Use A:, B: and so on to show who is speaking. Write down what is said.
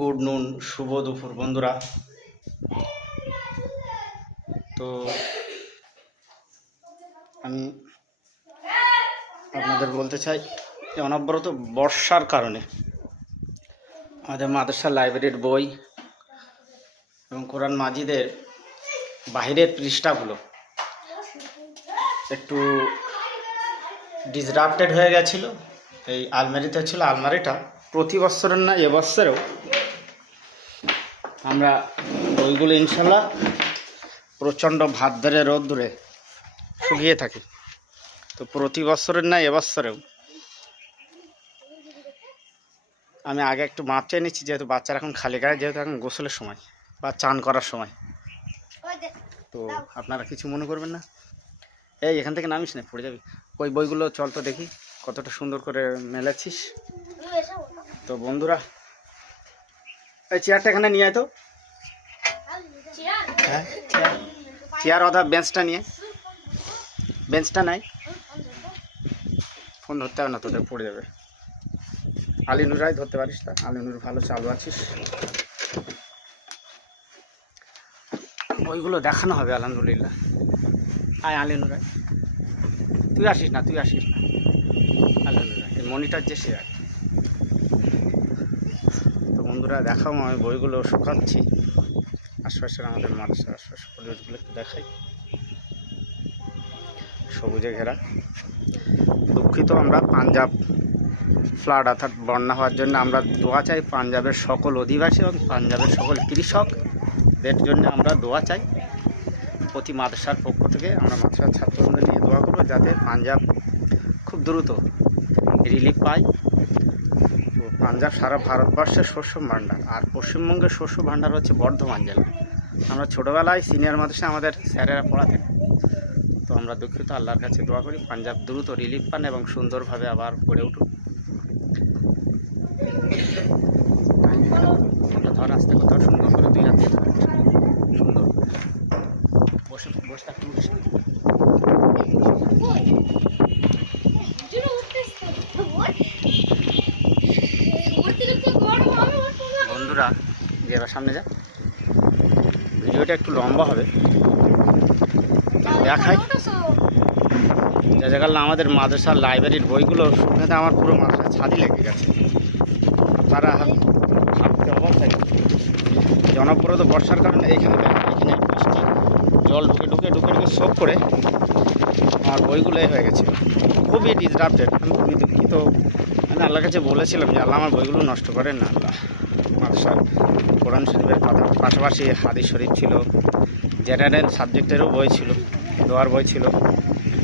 A: Good নুন, শুভ দুপুর বন্ধুরা। তো আমি আপনাদের বলতে চাই যে অনবরত বর্ষার কারণে আমাদের মাদ্রাসা লাইব্রেরির বই এবং কোরআন মাজিদের বাইরের পৃষ্ঠাগুলো একটু ডিসরাপ্টেড হয়ে গেছিল। এই আলমারিতে ছিল আলমারিটা। প্রতি বছরের না এবছরেও আমরা বইগুলো ইনশাল্লাহ প্রচণ্ড ভাত ধরে রোদ ধরে শুকিয়ে থাকি। তো প্রতি বছরের না এবছরেও আমি আগে একটু মাপ চেয়ে নিচ্ছি যেহেতু বাচ্চারা এখন খালি গায়ে যেহেতু এখন গোসলের সময় বা চান করার সময়। তো আপনারা কিছু মনে করবেন না? এই এখান থেকে নামিস না পড়ে যাবি। ওই বইগুলো চল তো দেখি। কতটা সুন্দর করে মেলেছিস তো বন্ধুরা এই চেয়ারটা এখানে নিয়ে আয় তো। হ্যাঁ চেয়ার। অথবা বেঞ্চটা নিয়ে। বেঞ্চটা নাই। ফোন ধরতে হবে না তোদের পড়ে যাবে। আলিনুরাই ধরতে পারিস তা। আলিনুর ভালো চালু আছিস। ওইগুলো দেখানো হবে আলহামদুলিল্লাহ। আয় আলিনুরাই তুই আসিস না তুই আসিস না। মনিটর যে সে তো বন্ধুরা, দেখাও আমি বইগুলো শুকাচ্ছি। আশপাশের আমাদের মানুষের আশপাশের পরিবেশগুলো একটু দেখাই। সবুজে ঘেরা। দুঃখিত আমরা পাঞ্জাব ফ্লাড, অর্থাৎ বন্যা হওয়ার জন্য আমরা দোয়া চাই পাঞ্জাবের সকল অধিবাসী এবং পাঞ্জাবের সকল কৃষকদের জন্য আমরা দোয়া চাই। প্রতি মাদ্রাসার পক্ষ থেকে আমরা মাদ্রাসার ছাত্রবৃন্দ নিয়ে দোয়া করব যাতে পাঞ্জাব খুব দ্রুত রিলিফ পায়। তো পাঞ্জাব সারা ভারতবর্ষের শস্য ভাণ্ডার, আর পশ্চিমবঙ্গের শস্য ভাণ্ডার হচ্ছে বর্ধমান জেলা। আমরা ছোটোবেলায় সিনিয়র মাদ্রাসা আমাদের স্যারেরা পড়াতেন। তো আমরা দুঃখিত, আল্লাহর কাছে দোয়া করি, পাঞ্জাব দ্রুত রিলিফ পান এবং সুন্দরভাবে আবার গড়ে উঠুক। ধর আসতে কোথাও সুন্দর করে দুই হাত সুন্দর। বসে বসে বলিস না। বন্ধুরা যে এবার সামনে যা। ভিডিওটা একটু লম্বা হবে। দেখাই। যা জায়গায় আমাদের মাদ্রাসার লাইব্রেরির বইগুলো শুকনাতে আমার পুরো মাদ্রাসা ছাদি লেগে গেছে। তারা ভাবতে অবাক থাকে জনপ্রদ বর্ষার কারণে এইখানে এখানে বৃষ্টি, জল ঢুকে ঢুকে ঢুকে ঢুকে শোক করে আমার বইগুলো হয়ে গেছে। খুবই ডিসরাপ্টেড আমি খুবই দুঃখিত। আমি আল্লাহর কাছে বলেছিলাম যে, আল্লাহ আমার বইগুলো নষ্ট করেন না, আল্লাহ। মাদ্রাসার কোরআন শরীফের পাশাপাশি হাদিস শরীফ ছিল। জেনারেল সাবজেক্টেরও বই ছিল দোয়ার বই ছিল।